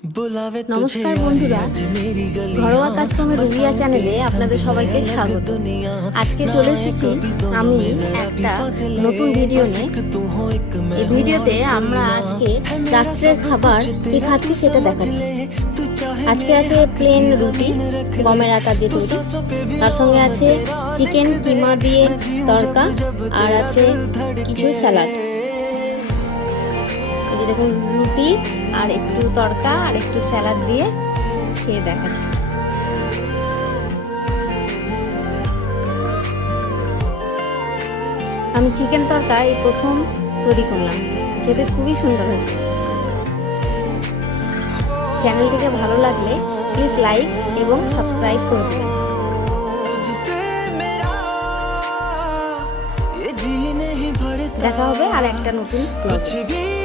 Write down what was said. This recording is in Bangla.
নমস্কার বন্ধুরা, ঘরোয়া কাজকর্মের রুবিয়া চ্যানেলে আপনাদের সবাইকে স্বাগত। আজকে চলে এসেছি আমি একটা নতুন ভিডিও নিয়ে। এই ভিডিওতে আমরা আজকে রাত্রের খাবার কি খাচ্ছি সেটা দেখাচ্ছি। আজকে আছে প্লেন রুটি, গমের আটা দিয়ে তৈরি, তার সঙ্গে আছে চিকেন কিমা দিয়ে তড়কা, আর আছে কিছু স্যালাড। দেখুন, রুটি আর একটু তড়কা আর একটু স্যালাড দিয়ে খেয়ে দেখাচ্ছি। আমি চিকেন তড়কা এই প্রথম তৈরি করলাম, খেতে খুবই সুন্দর হয়েছে। চ্যানেলটিকে ভালো লাগলে প্লিজ লাইক এবং সাবস্ক্রাইব করে দেবেন। দেখা হবে আর একটা নতুন ব্লগে।